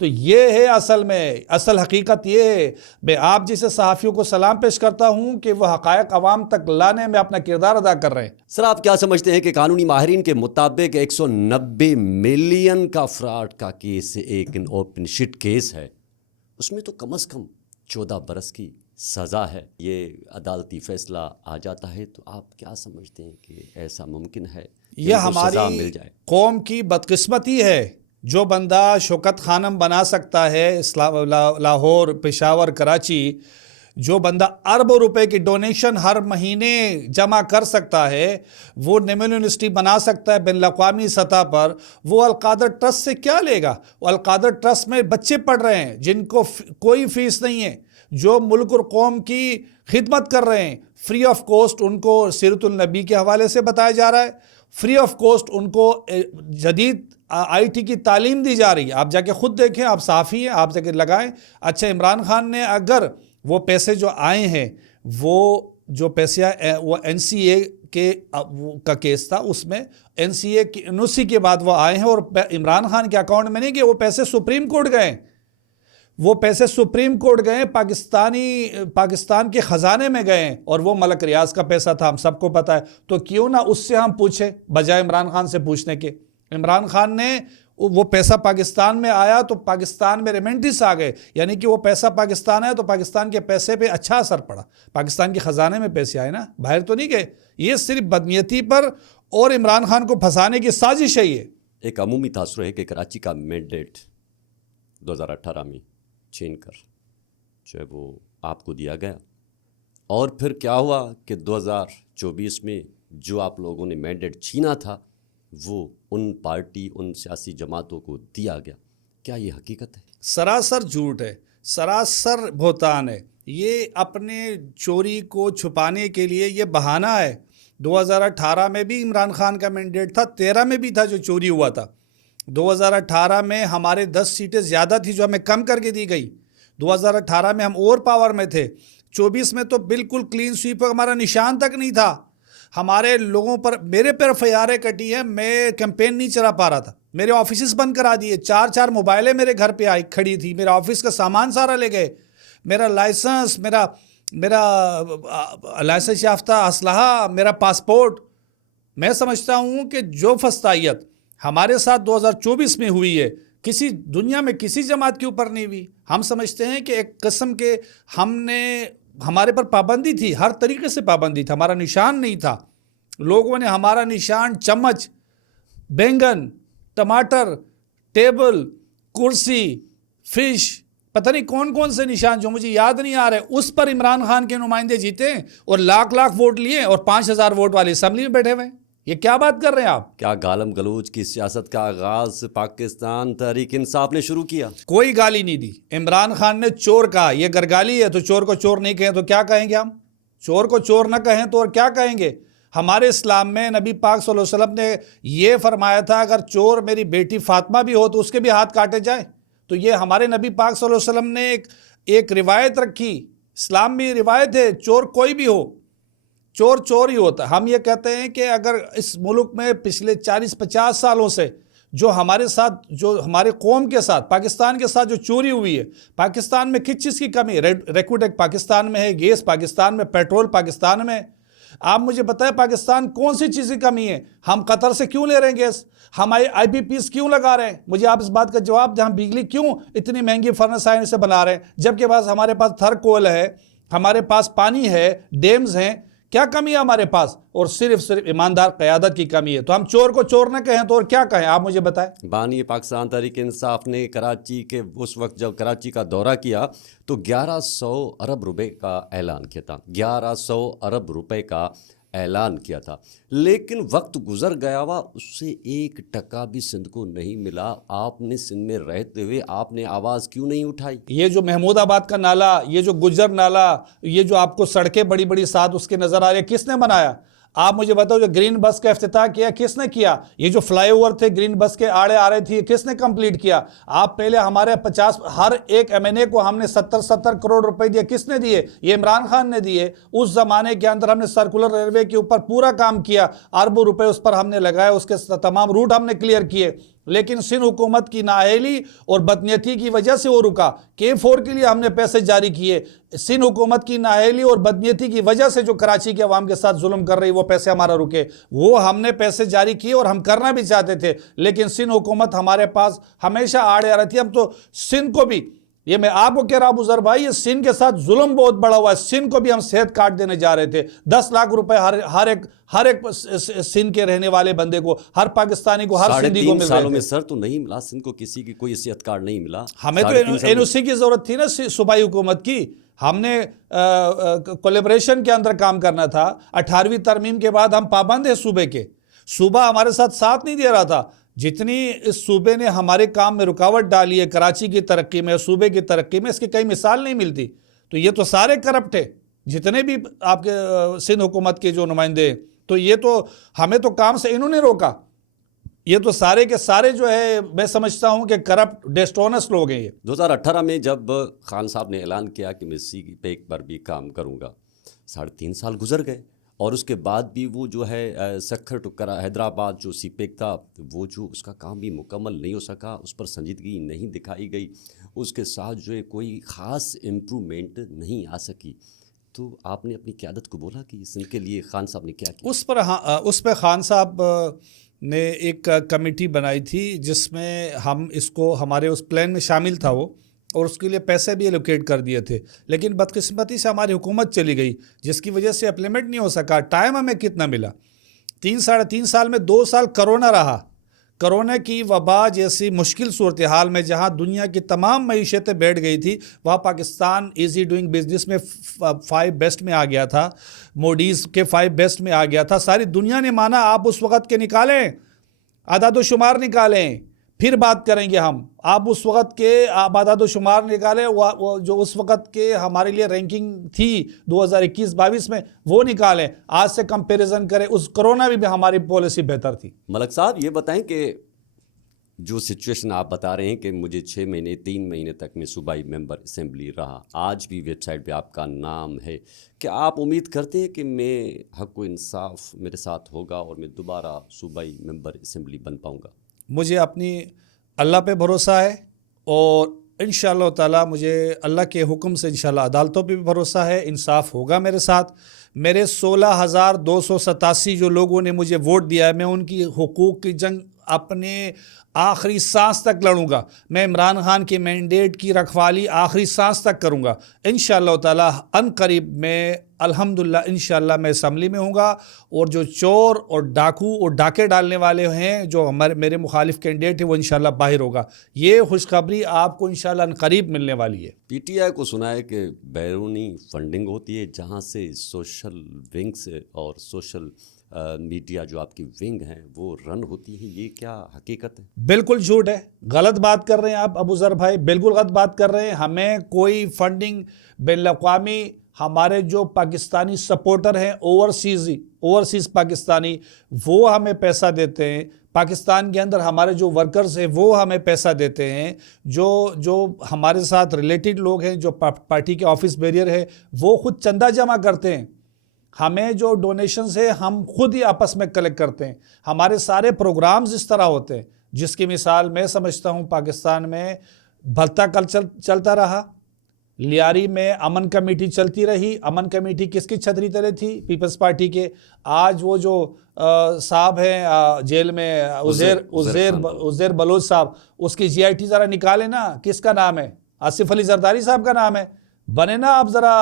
تو یہ ہے اصل حقیقت یہ ہے. میں آپ جیسے صحافیوں کو سلام پیش کرتا ہوں کہ وہ حقائق عوام تک لانے میں اپنا کردار ادا کر رہے ہیں. سر آپ کیا سمجھتے ہیں کہ قانونی ماہرین کے مطابق 190 ملین کا فراڈ کا کیس ایک اوپن شٹ کیس ہے، اس میں تو کم از کم 14 برس کی سزا ہے. یہ عدالتی فیصلہ آ جاتا ہے تو آپ کیا سمجھتے ہیں کہ ایسا ممکن ہے کہ یہ ان کو سزا ہماری مل جائے؟ قوم کی بدقسمتی ہے. جو بندہ شوکت خانم بنا سکتا ہے لاہور، پشاور، کراچی، جو بندہ اربوں روپے کی ڈونیشن ہر مہینے جمع کر سکتا ہے، وہ نیمل یونیورسٹی بنا سکتا ہے بین الاقوامی سطح پر، وہ القادر ٹرسٹ سے کیا لے گا؟ وہ القادر ٹرسٹ میں بچے پڑھ رہے ہیں جن کو کوئی فیس نہیں ہے، جو ملک اور قوم کی خدمت کر رہے ہیں. فری آف کاسٹ ان کو سیرت النبی کے حوالے سے بتایا جا رہا ہے، فری آف کاسٹ ان کو جدید IT کی تعلیم دی جا رہی ہے. آپ جا کے خود دیکھیں، آپ صحافی ہیں، آپ جا کے لگائیں. اچھا عمران خان نے اگر وہ پیسے جو آئے ہیں، وہ جو پیسے وہ NCA کا کیس تھا، اس میں NCA کی NOC کے بعد وہ آئے ہیں، اور عمران خان کے اکاؤنٹ میں نہیں گئے، وہ پیسے سپریم کورٹ گئے. وہ پیسے سپریم کورٹ گئے، پاکستان کے خزانے میں گئے، اور وہ ملک ریاض کا پیسہ تھا، ہم سب کو پتہ ہے. تو کیوں نہ اس سے ہم پوچھیں بجائے عمران خان سے پوچھنے کے. عمران خان نے وہ پیسہ پاکستان میں آیا تو پاکستان میں ریمنٹس آ گئے، یعنی کہ وہ پیسہ پاکستان آیا تو پاکستان کے پیسے پہ اچھا اثر پڑا، پاکستان کے خزانے میں پیسے آئے نا، باہر تو نہیں گئے. یہ صرف بدنیتی پر اور عمران خان کو پھنسانے کی سازش ہے. یہ ایک عمومی تاثر ہے کہ کراچی کا مینڈیٹ 2018 میں چھین کر جو ہے وہ آپ کو دیا گیا، اور پھر کیا ہوا کہ 2024 میں جو آپ لوگوں نے مینڈیٹ چھینا تھا وہ ان سیاسی جماعتوں کو دیا گیا. کیا یہ حقیقت ہے؟ سراسر جھوٹ ہے، سراسر بہتان ہے. یہ اپنے چوری کو چھپانے کے لیے یہ بہانہ ہے. 2018 میں بھی عمران خان کا مینڈیٹ تھا، 13 میں بھی تھا جو چوری ہوا تھا. 2018 میں ہمارے 10 سیٹیں زیادہ تھی جو ہمیں کم کر کے دی گئی. 2018 میں ہم اور پاور میں تھے. 24 میں تو بالکل کلین سویپ ہمارا نشان تک نہیں تھا. ہمارے لوگوں پر میرے پر FIR کٹی ہے، میں کیمپین نہیں چلا پا رہا تھا، میرے آفیسز بند کرا دیے، 4 موبائلیں میرے گھر پہ آئی کھڑی تھی، میرا آفس کا سامان سارا لے گئے، میرا لائسنس، میرا لائسنس یافتہ اسلحہ، میرا پاسپورٹ. میں سمجھتا ہوں کہ جو فسطائیت ہمارے ساتھ 2024 میں ہوئی ہے، کسی دنیا میں کسی جماعت کے اوپر نہیں ہوئی. ہم سمجھتے ہیں کہ ایک قسم کے ہمارے پر پابندی تھی، ہر طریقے سے پابندی تھی، ہمارا نشان نہیں تھا. لوگوں نے ہمارا نشان چمچ، بینگن، ٹماٹر، ٹیبل، کرسی، فش، پتہ نہیں کون کون سے نشان جو مجھے یاد نہیں آ رہے، اس پر عمران خان کے نمائندے جیتے اور لاکھ ووٹ لیے اور 5000 ووٹ والی اسمبلی میں بیٹھے ہوئے. یہ کیا بات کر رہے ہیں آپ؟ کیا گالم گلوچ کی سیاست کا آغاز پاکستان تحریک انصاف نے شروع کیا؟ کوئی گالی نہیں دی. عمران خان نے چور کہا، یہ گرگالی ہے تو چور کو چور نہیں کہیں تو کیا کہیں گے ہم؟ چور کو چور نہ کہیں تو اور کیا کہیں گے؟ ہمارے اسلام میں نبی پاک صلی اللہ علیہ وسلم نے یہ فرمایا تھا اگر چور میری بیٹی فاطمہ بھی ہو تو اس کے بھی ہاتھ کاٹے جائیں. تو یہ ہمارے نبی پاک صلی اللہ علیہ وسلم نے ایک روایت رکھی. اسلام میں روایت ہے چور کوئی بھی ہو، چور چور ہی ہوتا. ہم یہ کہتے ہیں کہ اگر اس ملک میں پچھلے 40-50 سالوں سے جو ہمارے ساتھ، جو ہمارے قوم کے ساتھ، پاکستان کے ساتھ جو چوری ہوئی ہے، پاکستان میں کس چیز کی کمی ہے؟ ریکوڈ ایکٹ پاکستان میں ہے، گیس پاکستان میں، پیٹرول پاکستان میں. آپ مجھے بتائیں پاکستان کون سی چیز کی کمی ہے؟ ہم قطر سے کیوں لے رہے ہیں گیس؟ ہم آئی پی پیز کیوں لگا رہے ہیں؟ مجھے آپ اس بات کا جواب دیں. ہم بجلی کیوں اتنی مہنگی فرنس آئن سے بنا رہے ہیں جبکہ ہمارے پاس تھر کول ہے، ہمارے پاس پانی ہے، ڈیمز ہیں، کیا کمی ہے ہمارے پاس؟ اور صرف ایماندار قیادت کی کمی ہے. تو ہم چور کو چور نہ کہیں تو اور کیا کہیں؟ آپ مجھے بتائیں. بانی پاکستان تحریک انصاف نے کراچی کے اس وقت جب کراچی کا دورہ کیا تو 1100 ارب روپے کا اعلان کیا تھا، 1100 ارب روپے کا اعلان کیا تھا. لیکن وقت گزر گیا ہوا، اس سے 1 بھی سندھ کو نہیں ملا. آپ نے سندھ میں رہتے ہوئے آپ نے آواز کیوں نہیں اٹھائی؟ یہ جو محمود آباد کا نالا، یہ جو گجر نالا، یہ جو آپ کو سڑکیں بڑی بڑی ساتھ اس کے نظر آ رہی ہے، کس نے بنایا؟ آپ مجھے بتاؤ. جو گرین بس کا افتتاح کیا کس نے کیا؟ یہ جو فلائی اوور تھے گرین بس کے آڑے آ رہے تھے کس نے کمپلیٹ کیا؟ آپ پہلے ہمارے 50 ہر ایک ایم این اے کو ہم نے 70 کروڑ روپے دیے. کس نے دیے؟ یہ عمران خان نے دیے. اس زمانے کے اندر ہم نے سرکولر ریلوے کے اوپر پورا کام کیا، اربوں روپے اس پر ہم نے لگائے، اس کے تمام روٹ ہم نے کلیئر کیے. لیکن سندھ حکومت کی نااہلی اور بدنیتی کی وجہ سے وہ رکا. K4 کے لیے ہم نے پیسے جاری کیے. سندھ حکومت کی نااہلی اور بدنیتی کی وجہ سے جو کراچی کے عوام کے ساتھ ظلم کر رہی وہ پیسے ہمارا رکے. وہ ہم نے پیسے جاری کیے اور ہم کرنا بھی چاہتے تھے، لیکن سندھ حکومت ہمارے پاس ہمیشہ آڑے آ رہی تھی. ہم تو سندھ کو بھی، یہ میں آپ کو کہہ رہا ہوں ابو ذر بھائی، یہ سندھ کے ساتھ ظلم بہت بڑا ہوا ہے. سندھ کو بھی ہم صحت کارڈ دینے جا رہے تھے، 10 لاکھ روپے ہر ایک سندھ کے رہنے والے بندے کو، ہر پاکستانی کو، ہر سندھی کو مل رہے تھے. 3.5 سالوں میں سر تو نہیں ملا سندھ کو، کسی کی کوئی صحت کارڈ نہیں ملا. ہمیں تو این او سی کی ضرورت تھی نا صوبائی حکومت کی. ہم نے کولیبریشن کے اندر کام کرنا تھا. 18ویں ترمیم کے بعد ہم پابند ہیں صوبے کے. صوبہ ہمارے ساتھ نہیں دے رہا تھا. جتنی اس صوبے نے ہمارے کام میں رکاوٹ ڈالی ہے کراچی کی ترقی میں، صوبے کی ترقی میں، اس کی کئی مثال نہیں ملتی. تو یہ تو سارے کرپٹ ہے جتنے بھی آپ کے سندھ حکومت کے جو نمائندے ہیں. تو یہ تو ہمیں تو کام سے انہوں نے روکا. یہ تو سارے کے سارے جو ہے میں سمجھتا ہوں کہ کرپٹ ڈیسٹونس لوگ ہیں. یہ 2018 میں جب خان صاحب نے اعلان کیا کہ میں سی پیک پر بھی کام کروں گا، 3.5 سال گزر گئے اور اس کے بعد بھی وہ جو ہے سکھر ٹکرا حیدرآباد جو سی پیک تھا وہ جو اس کا کام بھی مکمل نہیں ہو سکا، اس پر سنجیدگی نہیں دکھائی گئی، اس کے ساتھ جو ہے کوئی خاص امپرومنٹ نہیں آ سکی. تو آپ نے اپنی قیادت کو بولا کہ سندھ کے لیے خان صاحب نے کیا کیا؟ اس پہ خان صاحب نے ایک کمیٹی بنائی تھی جس میں ہم اس کو ہمارے اس پلان میں شامل تھا وہ، اور اس کے لیے پیسے بھی ایلوکیٹ کر دیے تھے. لیکن بدقسمتی سے ہماری حکومت چلی گئی جس کی وجہ سے امپلیمنٹ نہیں ہو سکا. ٹائم ہمیں کتنا ملا؟ 3-3.5 سال میں 2 سال کرونا رہا. کرونا کی وبا جیسی مشکل صورتحال میں جہاں دنیا کی تمام معیشتیں بیٹھ گئی تھی، وہاں پاکستان ایزی ڈوئنگ بزنس میں 5 بیسٹ میں آ گیا تھا، موڈیز کے 5 بیسٹ میں آ گیا تھا. ساری دنیا نے مانا. آپ اس وقت کے نکالیں، اعداد و شمار نکالیں، پھر بات کریں گے ہم. آپ اس وقت کے اعداد و شمار نکالیں، وہ جو اس وقت کے ہمارے لیے رینکنگ تھی 2021-22 میں وہ نکالیں، آج سے کمپیریزن کریں. اس کرونا بھی ہماری پالیسی بہتر تھی. ملک صاحب یہ بتائیں کہ جو سچویشن آپ بتا رہے ہیں کہ مجھے 6 مہینے 3 مہینے تک میں صوبائی ممبر اسمبلی رہا، آج بھی ویب سائٹ پہ آپ کا نام ہے، کیا آپ امید کرتے ہیں کہ میں حق و انصاف میرے ساتھ ہوگا اور میں دوبارہ صوبائی ممبر اسمبلی بن پاؤں گا؟ مجھے اپنی اللہ پہ بھروسہ ہے اور انشاءاللہ تعالی مجھے اللہ کے حکم سے انشاءاللہ عدالتوں پہ بھی بھروسہ ہے. انصاف ہوگا میرے ساتھ. میرے 16,287 جو لوگوں نے مجھے ووٹ دیا ہے، میں ان کی حقوق کی جنگ اپنے آخری سانس تک لڑوں گا. میں عمران خان کے مینڈیٹ کی رکھوالی آخری سانس تک کروں گا. انشاءاللہ تعالی ان قریب میں الحمدللہ انشاءاللہ میں اسمبلی میں ہوں گا, اور جو چور اور ڈاکو اور ڈاکے ڈالنے والے ہیں جو میرے مخالف کینڈیڈیٹ ہیں وہ انشاءاللہ باہر ہوگا. یہ خوشخبری آپ کو انشاءاللہ ان قریب ملنے والی ہے. پی ٹی آئی کو سنا ہے کہ بیرونی فنڈنگ ہوتی ہے جہاں سے سوشل ونگ سے اور سوشل میڈیا جو آپ کی ونگ ہیں وہ رن ہوتی ہے, یہ کیا حقیقت ہے؟ بالکل جھوٹ ہے, غلط بات کر رہے ہیں آپ ابو ذر بھائی, بالکل غلط بات کر رہے ہیں. ہمیں کوئی فنڈنگ بین الاقوامی, ہمارے جو پاکستانی سپورٹر ہیں اوورسیز پاکستانی, وہ ہمیں پیسہ دیتے ہیں. پاکستان کے اندر ہمارے جو ورکرز ہیں وہ ہمیں پیسہ دیتے ہیں. جو ہمارے ساتھ ریلیٹڈ لوگ ہیں, جو پارٹی کے آفس بیریئر ہے, وہ خود چندہ جمع کرتے ہیں. ہمیں جو ڈونیشنز ہے ہم خود ہی آپس میں کلیکٹ کرتے ہیں. ہمارے سارے پروگرامز اس طرح ہوتے ہیں جس کی مثال میں سمجھتا ہوں پاکستان میں بھلتا کلچر چلتا رہا, لیاری میں امن کمیٹی چلتی رہی. امن کمیٹی کس کی چھتری تلے تھی؟ پیپلز پارٹی کے. آج وہ جو صاحب ہیں جیل میں عزیر بلوچ صاحب, اس کی جی آئی ٹی ذرا نکالے نا, کس کا نام ہے؟ آصف علی زرداری صاحب کا نام ہے. بنے نا آپ ذرا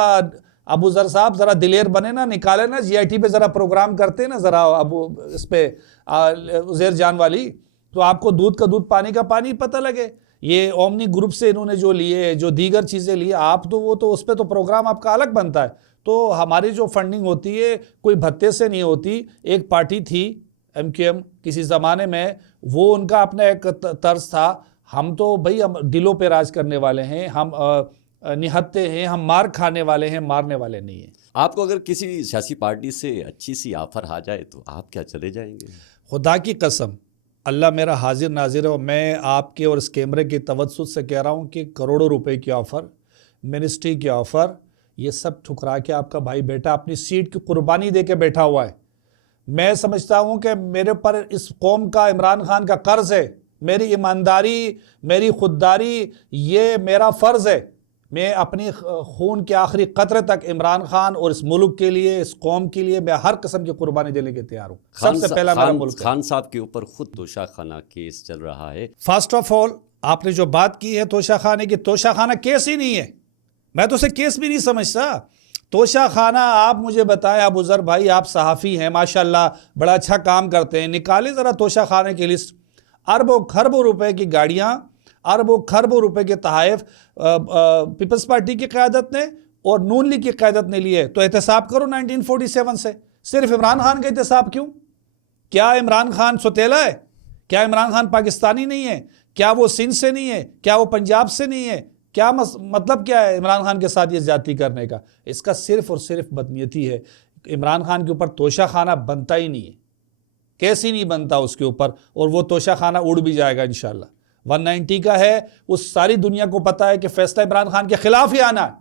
ابو ذر صاحب, ذرا دلیر بنے نا, نکالے نا جی آئی ٹی پہ ذرا پروگرام کرتے نا ذرا ابو اس پہ عزیر جان والی, تو آپ کو دودھ کا دودھ پانی کا پانی پتہ لگے. یہ اومنی گروپ سے انہوں نے جو لیے, جو دیگر چیزیں لیے, آپ تو وہ تو اس پہ تو پروگرام آپ کا الگ بنتا ہے. تو ہماری جو فنڈنگ ہوتی ہے کوئی بھتے سے نہیں ہوتی. ایک پارٹی تھی ایم کیو ایم کسی زمانے میں, وہ ان کا اپنا ایک طرز تھا. ہم تو بھئی ہم دلوں پہ راج کرنے والے ہیں, ہم نہتے ہیں, ہم مار کھانے والے ہیں, مارنے والے نہیں ہیں. آپ کو اگر کسی سیاسی پارٹی سے اچھی سی آفر آ جائے تو آپ کیا چلے جائیں گے؟ خدا کی قسم, اللہ میرا حاضر ناظر ہے, میں آپ کے اور اس کیمرے کی توسط سے کہہ رہا ہوں کہ کروڑوں روپے کی آفر, منسٹری کی آفر, یہ سب ٹھکرا کے آپ کا بھائی بیٹا اپنی سیٹ کی قربانی دے کے بیٹھا ہوا ہے. میں سمجھتا ہوں کہ میرے پر اس قوم کا, عمران خان کا قرض ہے. میری ایمانداری, میری خودداری, یہ میرا فرض ہے. میں اپنی خون کے آخری قطرے تک عمران خان اور اس ملک کے لیے, اس قوم کے لیے میں ہر قسم کی قربانی دینے کے تیار ہوں. سب سے پہلا میرا ملک. خان صاحب کے اوپر خود توشہ خانہ کیس چل رہا ہے. فرسٹ آف آل آپ نے جو بات کی ہے توشہ خانے کی, توشہ خانہ کیس ہی نہیں ہے. میں تو اسے کیس بھی نہیں سمجھتا. توشہ خانہ آپ مجھے بتائیں ابو ذر بھائی, آپ صحافی ہیں ماشاءاللہ, بڑا اچھا کام کرتے ہیں, نکالیں ذرا توشہ خانے کی لسٹ. اربوں خربوں روپے کی گاڑیاں, اربوں خربوں روپے کے تحائف پیپلز پارٹی کی قیادت نے اور نون لیگ کی قیادت نے لیے. تو احتساب کرو 1947 سے. صرف عمران خان کا احتساب کیوں؟ کیا عمران خان سوتیلا ہے؟ کیا عمران خان پاکستانی نہیں ہے؟ کیا وہ سندھ سے نہیں ہے؟ کیا وہ پنجاب سے نہیں ہے؟ کیا مطلب کیا ہے عمران خان کے ساتھ یہ زیادتی کرنے کا؟ اس کا صرف اور صرف بدنیتی ہے. عمران خان کے اوپر توشہ خانہ بنتا ہی نہیں ہے, کیسے نہیں بنتا اس کے اوپر, اور وہ توشہ خانہ اڑ بھی جائے گا انشاءاللہ. 190 کا ہے, اس ساری دنیا کو پتا ہے کہ فیصلہ عمران خان کے خلاف ہی آنا ہے.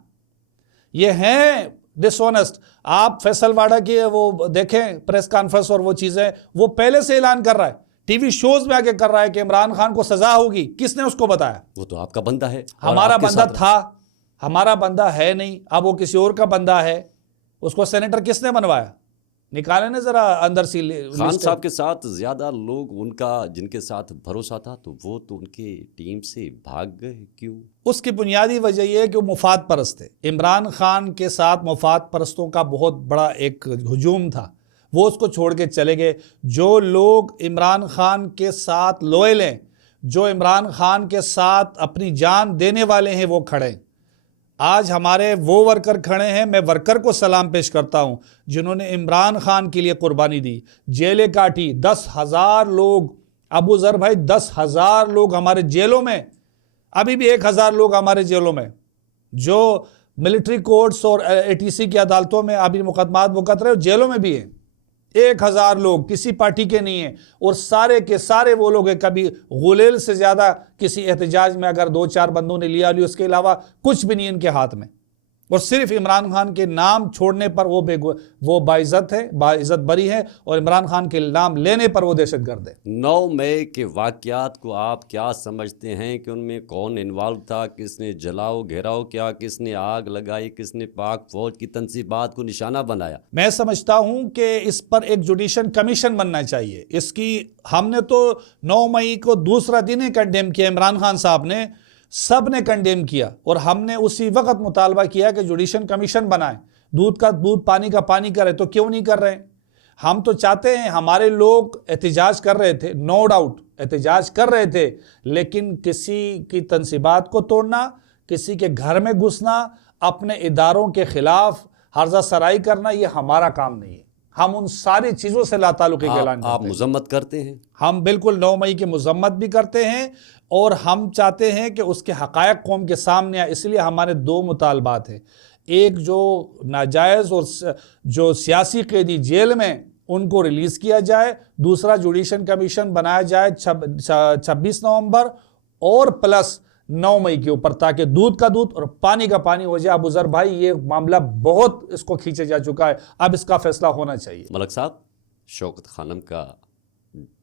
یہ ہیں ڈس آنیسٹ. آپ فیصل واڈا کی وہ دیکھیں پریس کانفرنس اور وہ چیزیں, وہ پہلے سے اعلان کر رہا ہے, ٹی وی شوز میں آ کے کر رہا ہے کہ عمران خان کو سزا ہوگی. کس نے اس کو بتایا؟ وہ تو آپ کا بندہ ہے. ہمارا بندہ تھا, ہمارا بندہ ہے نہیں, اب وہ کسی اور کا بندہ ہے. اس کو سینیٹر کس نے بنوایا؟ نکالے نا ذرا اندر سی. خان صاحب کے ساتھ زیادہ لوگ ان کا جن کے ساتھ بھروسہ تھا تو وہ تو ان کی ٹیم سے بھاگ گئے, کیوں؟ اس کی بنیادی وجہ یہ ہے کہ وہ مفاد پرست ہے. عمران خان کے ساتھ مفاد پرستوں کا بہت بڑا ایک ہجوم تھا, وہ اس کو چھوڑ کے چلے گئے. جو لوگ عمران خان کے ساتھ لوئل ہیں, جو عمران خان کے ساتھ اپنی جان دینے والے ہیں, وہ کھڑے ہیں. آج ہمارے وہ ورکر کھڑے ہیں, میں ورکر کو سلام پیش کرتا ہوں جنہوں نے عمران خان کے لیے قربانی دی, جیلیں کاٹی. 10,000 لوگ ابو ذر بھائی, 10,000 لوگ ہمارے جیلوں میں, ابھی بھی 1,000 لوگ ہمارے جیلوں میں, جو ملٹری کورٹس اور ATC کی عدالتوں میں ابھی مقدمات مقدر رہے, جیلوں میں بھی ہیں. 1,000 لوگ کسی پارٹی کے نہیں ہیں, اور سارے کے سارے وہ لوگ ہیں. کبھی غلیل سے زیادہ کسی احتجاج میں اگر 2-4 بندوں نے لیا, اس کے علاوہ کچھ بھی نہیں ان کے ہاتھ میں. اور صرف عمران خان کے نام چھوڑنے پر وہ باعزت ہے، باعزت بری ہے، اور عمران خان کے نام لینے پر وہ دہشت گرد ہے۔ 9 مئی کے واقعات کو آپ کیا سمجھتے ہیں کہ ان میں کون انوالو تھا؟ کس نے جلاؤ گھیراؤ کیا؟ کس نے آگ لگائی؟ کس نے پاک فوج کی تنصیبات کو نشانہ بنایا؟ میں سمجھتا ہوں کہ اس پر ایک جوڈیشل کمیشن بننا چاہیے۔ اس کی ہم نے تو 9 مئی کو دوسرا دن ہی کنڈیم کیا، عمران خان صاحب نے، سب نے کنڈیم کیا، اور ہم نے اسی وقت مطالبہ کیا کہ جوڈیشل کمیشن بنائیں، دودھ کا دودھ پانی کا پانی کرے، تو کیوں نہیں کر رہے ہیں؟ ہم تو چاہتے ہیں، ہمارے لوگ احتجاج کر رہے تھے، نو ڈاؤٹ احتجاج کر رہے تھے، لیکن کسی کی تنصیبات کو توڑنا، کسی کے گھر میں گھسنا، اپنے اداروں کے خلاف ہرزہ سرائی کرنا، یہ ہمارا کام نہیں ہے۔ ہم ان ساری چیزوں سے لا تعلقی کا اعلان کرتے ہیں۔ آپ مذمت کرتے ہیں؟ ہم بالکل 9 مئی کی مذمت بھی کرتے ہیں، اور ہم چاہتے ہیں کہ اس کے حقائق قوم کے سامنے آئے۔ اس لیے ہمارے 2 مطالبات ہیں، ایک جو ناجائز اور جو سیاسی قیدی جیل میں ان کو ریلیز کیا جائے، دوسرا جوڈیشل کمیشن بنایا جائے 26 نومبر اور پلس 9 مئی کے اوپر، تاکہ دودھ کا دودھ اور پانی کا پانی ہو جائے۔ ابو ذر بھائی، یہ معاملہ بہت اس کو کھینچے جا چکا ہے، اب اس کا فیصلہ ہونا چاہیے۔ ملک صاحب، شوکت خانم کا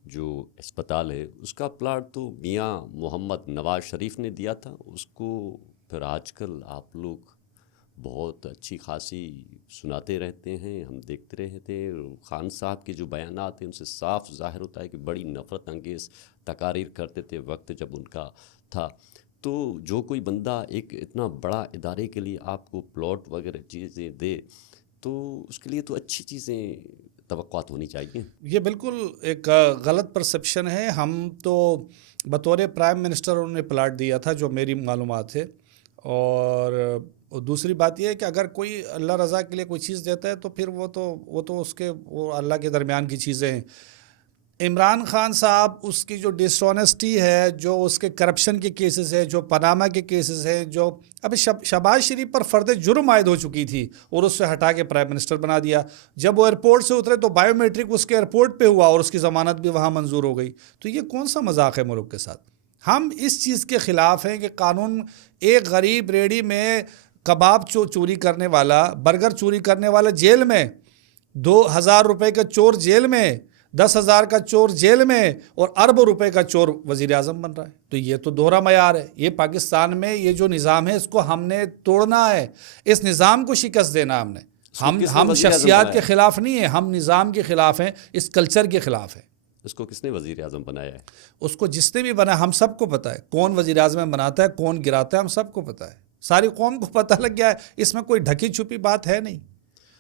جو اسپتال ہے اس کا پلاٹ تو میاں محمد نواز شریف نے دیا تھا، اس کو پھر آج کل آپ لوگ بہت اچھی خاصی سناتے رہتے ہیں، ہم دیکھتے رہے تھے۔ خان صاحب کے جو بیانات ہیں ان سے صاف ظاہر ہوتا ہے کہ بڑی نفرت انگیز تقاریر کرتے تھے وقت جب ان کا تھا۔ تو جو کوئی بندہ ایک اتنا بڑا ادارے کے لیے آپ کو پلاٹ وغیرہ چیزیں دے، تو اس کے لیے تو اچھی چیزیں توقعات ہونی چاہیے۔ یہ بالکل ایک غلط پرسپشن ہے۔ ہم تو بطور پرائم منسٹر انہوں نے پلاٹ دیا تھا، جو میری معلومات ہے، اور دوسری بات یہ ہے کہ اگر کوئی اللہ رضا کے لیے کوئی چیز دیتا ہے تو پھر وہ تو اس کے وہ اللہ کے درمیان کی چیزیں ہیں۔ عمران خان صاحب، اس کی جو ڈسونیسٹی ہے، جو اس کے کرپشن کے کیسز ہے، جو پاناما کے کیسز ہیں، جو ابھی شہباز شریف پر فرد جرم عائد ہو چکی تھی اور اس سے ہٹا کے پرائم منسٹر بنا دیا۔ جب وہ ایئرپورٹ سے اترے تو بائیو میٹرک اس کے ایئرپورٹ پہ ہوا اور اس کی ضمانت بھی وہاں منظور ہو گئی۔ تو یہ کون سا مذاق ہے ملک کے ساتھ؟ ہم اس چیز کے خلاف ہیں کہ قانون ایک غریب ریڑھی میں کباب چوری کرنے والا، برگر چوری کرنے والا جیل میں، 2000 روپے کا چور جیل میں، 10,000 کا چور جیل میں، اور اربوں روپے کا چور وزیر اعظم بن رہا ہے۔ تو یہ تو دوہرا معیار ہے۔ یہ پاکستان میں یہ جو نظام ہے اس کو ہم نے توڑنا ہے، اس نظام کو شکست دینا ہم نے۔ ہم شخصیات کے خلاف نہیں ہیں، ہم نظام کے خلاف ہیں، اس کلچر کے خلاف ہیں۔ اس کو کس نے وزیر اعظم بنایا ہے؟ اس کو جس نے بھی بنا، ہم سب کو پتہ ہے کون وزیر اعظم بناتا ہے، کون گراتا ہے، ہم سب کو پتہ ہے، ساری قوم کو پتہ لگ گیا ہے۔ اس میں کوئی ڈھکی چھپی بات ہے نہیں۔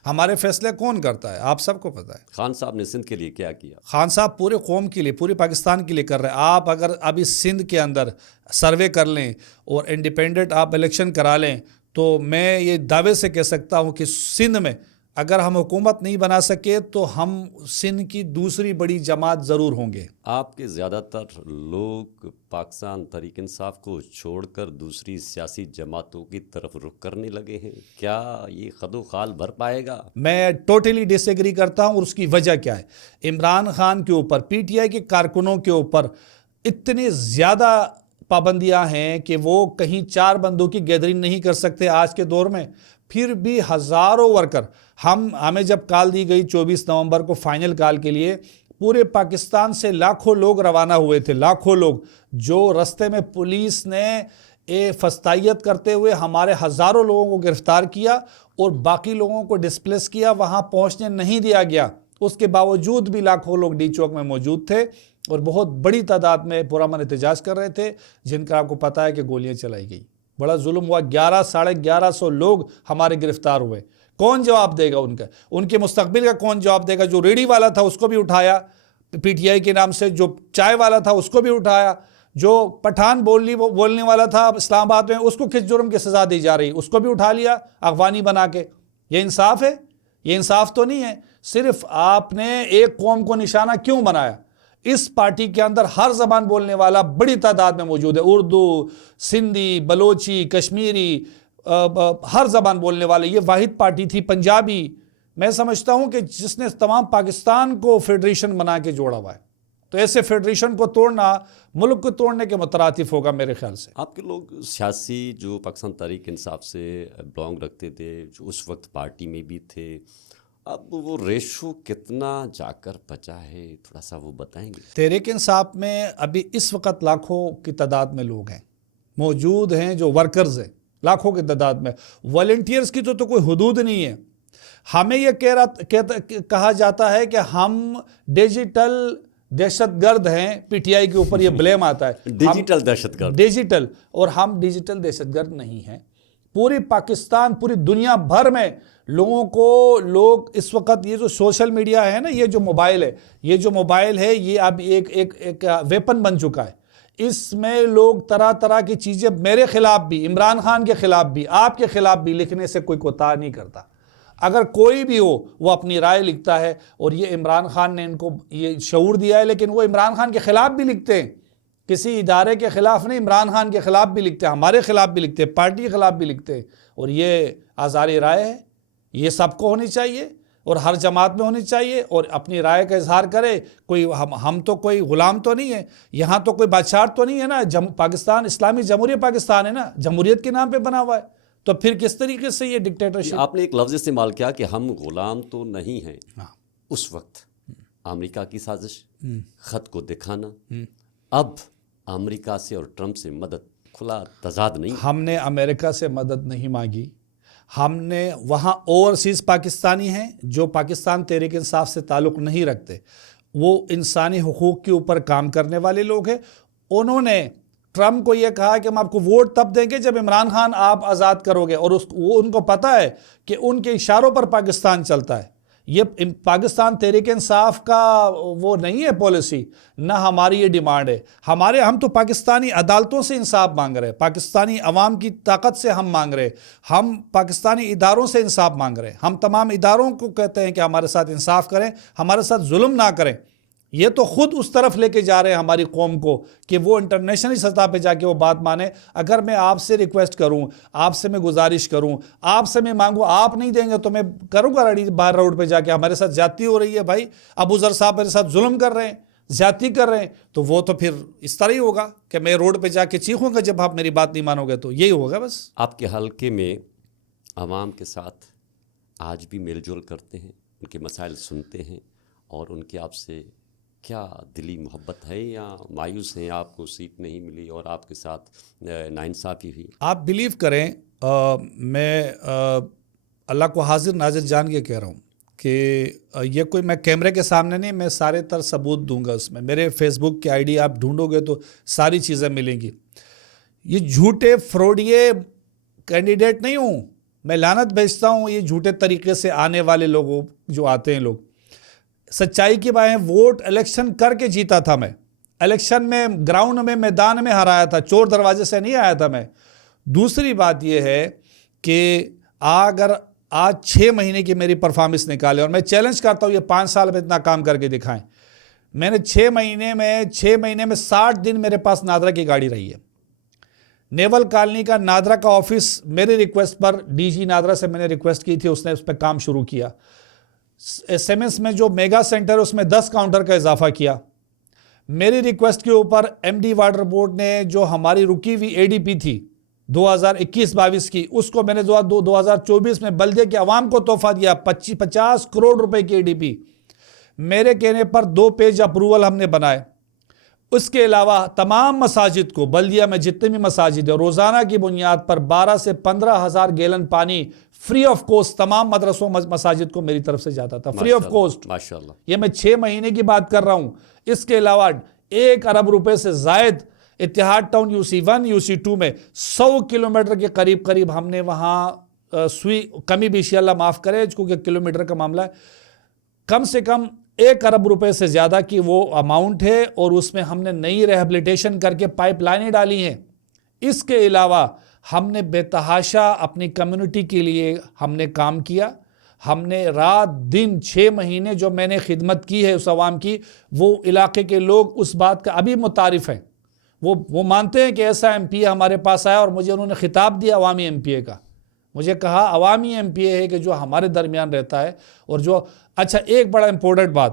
ہمارے فیصلے کون کرتا ہے آپ سب کو پتہ ہے۔ خان صاحب نے سندھ کے لیے کیا کیا؟ خان صاحب پورے قوم کے لیے، پورے پاکستان کے لیے کر رہے ہیں۔ آپ اگر ابھی سندھ کے اندر سروے کر لیں اور انڈیپینڈنٹ آپ الیکشن کرا لیں تو میں یہ دعوے سے کہہ سکتا ہوں کہ سندھ میں اگر ہم حکومت نہیں بنا سکے تو ہم سندھ کی دوسری بڑی جماعت ضرور ہوں گے۔ آپ کے زیادہ تر لوگ پاکستان تحریک انصاف کو چھوڑ کر دوسری سیاسی جماعتوں کی طرف رخ کرنے لگے ہیں، کیا یہ خد و خال بھر پائے گا؟ میں ٹوٹلی ڈس ایگری کرتا ہوں، اور اس کی وجہ کیا ہے؟ عمران خان کے اوپر، پی ٹی آئی کے کارکنوں کے اوپر اتنی زیادہ پابندیاں ہیں کہ وہ کہیں 4 بندوں کی گیدرنگ نہیں کر سکتے آج کے دور میں۔ پھر بھی ہزاروں ورکر، ہمیں جب کال دی گئی 24 نومبر کو فائنل کال کے لیے، پورے پاکستان سے لاکھوں لوگ روانہ ہوئے تھے، لاکھوں لوگ، جو رستے میں پولیس نے فستائیت کرتے ہوئے ہمارے ہزاروں لوگوں کو گرفتار کیا اور باقی لوگوں کو ڈسپلیس کیا، وہاں پہنچنے نہیں دیا گیا۔ اس کے باوجود بھی لاکھوں لوگ ڈی چوک میں موجود تھے اور بہت بڑی تعداد میں پرامن احتجاج کر رہے تھے، جن کا آپ کو پتہ ہے کہ گولیاں چلائی گئی۔ بڑا ظلم ہوا، 1100 لوگ ہمارے گرفتار ہوئے۔ کون جواب دے گا ان کے مستقبل کا؟ کون جواب دے گا؟ جو ریڑھی والا تھا اس کو بھی اٹھایا پی ٹی آئی کے نام سے، جو چائے والا تھا اس کو بھی اٹھایا، جو پٹھان بولنے والا تھا اسلام آباد میں اس کو کس جرم کی سزا دی جا رہی اس کو بھی اٹھا لیا اغوانی بنا کے۔ یہ انصاف ہے؟ یہ انصاف تو نہیں ہے۔ صرف آپ نے ایک قوم کو نشانہ کیوں بنایا؟ اس پارٹی کے اندر ہر زبان بولنے والا بڑی تعداد میں موجود ہے، اردو، سندھی، بلوچی، کشمیری، ہر زبان بولنے والے۔ یہ واحد پارٹی تھی، پنجابی۔ میں سمجھتا ہوں کہ جس نے تمام پاکستان کو فیڈریشن بنا کے جوڑا ہوا ہے۔ تو ایسے فیڈریشن کو توڑنا ملک کو توڑنے کے مترادف ہوگا میرے خیال سے. آپ کے لوگ سیاسی جو پاکستان تحریک انصاف سے بلانگ رکھتے تھے، جو اس وقت پارٹی میں بھی تھے، اب وہ ریشو کتنا جا کر بچا ہے، تھوڑا سا وہ بتائیں گے؟ تحریک انصاف میں ابھی اس وقت لاکھوں کی تعداد میں لوگ ہیں موجود ہیں جو ورکرز ہیں، لاکھوں کی تعداد میں. والنٹیئرز کی تو کوئی حدود نہیں ہے. ہمیں یہ کہا جاتا ہے کہ ہم ڈیجیٹل دہشت گرد ہیں، پی ٹی آئی کے اوپر یہ بلیم آتا ہے. ڈیجیٹل دہشت گرد، ڈیجیٹل، اور ہم ڈیجیٹل دہشت گرد نہیں ہیں. پوری پاکستان، پوری دنیا بھر میں لوگ اس وقت یہ جو سوشل میڈیا ہے نا، یہ جو موبائل ہے یہ اب ایک ویپن بن چکا ہے. اس میں لوگ طرح طرح کی چیزیں میرے خلاف بھی، عمران خان کے خلاف بھی، آپ کے خلاف بھی لکھنے سے کوئی کوتاہی نہیں کرتا. اگر کوئی بھی ہو وہ اپنی رائے لکھتا ہے، اور یہ عمران خان نے ان کو یہ شعور دیا ہے. لیکن وہ عمران خان کے خلاف بھی لکھتے ہیں، کسی ادارے کے خلاف نہیں، عمران خان کے خلاف بھی لکھتے ہیں، ہمارے خلاف بھی لکھتے ہیں، پارٹی کے خلاف بھی لکھتے ہیں. اور یہ آزادی رائے ہے، یہ سب کو ہونی چاہیے اور ہر جماعت میں ہونی چاہیے، اور اپنی رائے کا اظہار کرے. کوئی ہم تو کوئی غلام تو نہیں ہے یہاں، تو کوئی بادشاہ تو نہیں ہے نا. پاکستان اسلامی جمہوریہ پاکستان ہے نا، جمہوریت کے نام پہ بنا ہوا ہے. تو پھر کس طریقے سے یہ ڈکٹیٹرشپ؟ آپ نے ایک لفظ استعمال کیا کہ ہم غلام تو نہیں ہیں. اس وقت امریکہ کی سازش، خط کو دکھانا، اب امریکہ سے اور ٹرمپ سے مدد، کھلا تضاد نہیں. ہم نے امریکہ سے مدد نہیں مانگی. ہم نے وہاں اوورسیز پاکستانی ہیں جو پاکستان تحریک انصاف سے تعلق نہیں رکھتے، وہ انسانی حقوق کے اوپر کام کرنے والے لوگ ہیں. انہوں نے ٹرمپ کو یہ کہا کہ ہم آپ کو ووٹ تب دیں گے جب عمران خان آپ آزاد کرو گے، اور وہ ان کو پتہ ہے کہ ان کے اشاروں پر پاکستان چلتا ہے. یہ پاکستان تحریک انصاف کا وہ نہیں ہے پالیسی، نہ ہماری یہ ڈیمانڈ ہے. ہم تو پاکستانی عدالتوں سے انصاف مانگ رہے ہیں، پاکستانی عوام کی طاقت سے ہم مانگ رہے ہیں، ہم پاکستانی اداروں سے انصاف مانگ رہے ہیں. ہم تمام اداروں کو کہتے ہیں کہ ہمارے ساتھ انصاف کریں، ہمارے ساتھ ظلم نہ کریں. یہ تو خود اس طرف لے کے جا رہے ہیں ہماری قوم کو کہ وہ انٹرنیشنل سطح پہ جا کے وہ بات مانے. اگر میں آپ سے ریکویسٹ کروں، آپ سے میں گزارش کروں، آپ سے میں مانگوں، آپ نہیں دیں گے تو میں کروں گا باہر روڈ پہ جا کے ہمارے ساتھ زیادتی ہو رہی ہے بھائی، ابو ذر صاحب میرے ساتھ ظلم کر رہے ہیں، زیادتی کر رہے ہیں، تو وہ تو پھر اس طرح ہی ہوگا کہ میں روڈ پہ جا کے چیخوں گا جب آپ میری بات نہیں مانو گے. تو یہی ہوگا بس. آپ کے حلقے میں عوام کے ساتھ آج بھی میل جول کرتے ہیں، ان کے مسائل سنتے ہیں، اور ان کے آپ سے کیا دلی محبت ہے، یا مایوس ہیں آپ کو سیٹ نہیں ملی اور آپ کے ساتھ ناانصافی ہوئی؟ آپ بلیو کریں، میں اللہ کو حاضر ناظر جان کے کہہ رہا ہوں کہ یہ کوئی میں کیمرے کے سامنے نہیں، میں سارے تر ثبوت دوں گا. اس میں میرے فیس بک کی آئی ڈی آپ ڈھونڈو گے تو ساری چیزیں ملیں گی. یہ جھوٹے فراڈیے کینڈیڈیٹ نہیں ہوں، میں لعنت بھیجتا ہوں یہ جھوٹے طریقے سے آنے والے لوگوں جو آتے ہیں. لوگ سچائی کی بات ہے، ووٹ الیکشن کر کے جیتا تھا میں، الیکشن میں گراؤنڈ میں میدان میں ہرایا تھا، چور دروازے سے نہیں آیا تھا میں. دوسری بات یہ ہے کہ اگر آج 6 مہینے کی میری پرفارمنس نکالے، اور میں چیلنج کرتا ہوں یہ 5 سال میں اتنا کام کر کے دکھائیں. میں نے 6 مہینے میں 60 دن میرے پاس نادرا کی گاڑی رہی ہے. نیول کالنی کا نادرا کا آفس میری ریکویسٹ پر ڈی جی نادرا سے میں نے ریکویسٹ کی تھی، اس نے اس پہ کام شروع کیا. سیمنس میں جو میگا سینٹر اس میں 10 کاؤنٹر کا اضافہ کیا. میری ریکویسٹ کے اوپر ایم ڈی واٹر بورڈ نے جو ہماری رکی ہوئی اے ڈی پی تھی 2021-22 کی، اس کو میں نے 2024 میں بلدیہ کے عوام کو تحفہ دیا، 50 کروڑ روپے کی اے ڈی پی. میرے کہنے پر 2 پیج اپروول ہم نے بنائے. اس کے علاوہ تمام مساجد کو، بلدیہ میں جتنے بھی مساجد ہیں، روزانہ کی بنیاد پر 12 سے 15 ہزار گیلن پانی فری آف کاسٹ تمام مدرسوں مساجد کو میری طرف سے جاتا تھا، فری آف کاسٹ. ماشاءاللہ. یہ میں 6 مہینے کی بات کر رہا ہوں. اس کے علاوہ 1 ارب روپے سے زائد اتحاد ٹاؤن UC1 UC2 میں 100 کلومیٹر کے قریب ہم نے وہاں سوئی کمی بیشی اللہ معاف کرے کیونکہ کلومیٹر کا معاملہ ہے، کم سے کم 1 ارب روپے سے زیادہ کی وہ اماؤنٹ ہے، اور اس میں ہم نے نئی ریہیبلیٹیشن کر کے پائپ لائنیں ڈالی ہیں. اس کے علاوہ ہم نے بے تحاشا اپنی کمیونٹی کے لیے ہم نے کام کیا. ہم نے رات دن 6 مہینے جو میں نے خدمت کی ہے اس عوام کی، وہ علاقے کے لوگ اس بات کا ابھی متعارف ہیں. وہ مانتے ہیں کہ ایسا ایم پی اے ہمارے پاس آیا، اور مجھے انہوں نے خطاب دیا عوامی ایم پی اے کا. مجھے کہا عوامی ایم پی اے ہے کہ جو ہمارے درمیان رہتا ہے، اور جو اچھا ایک بڑا امپورٹنٹ بات،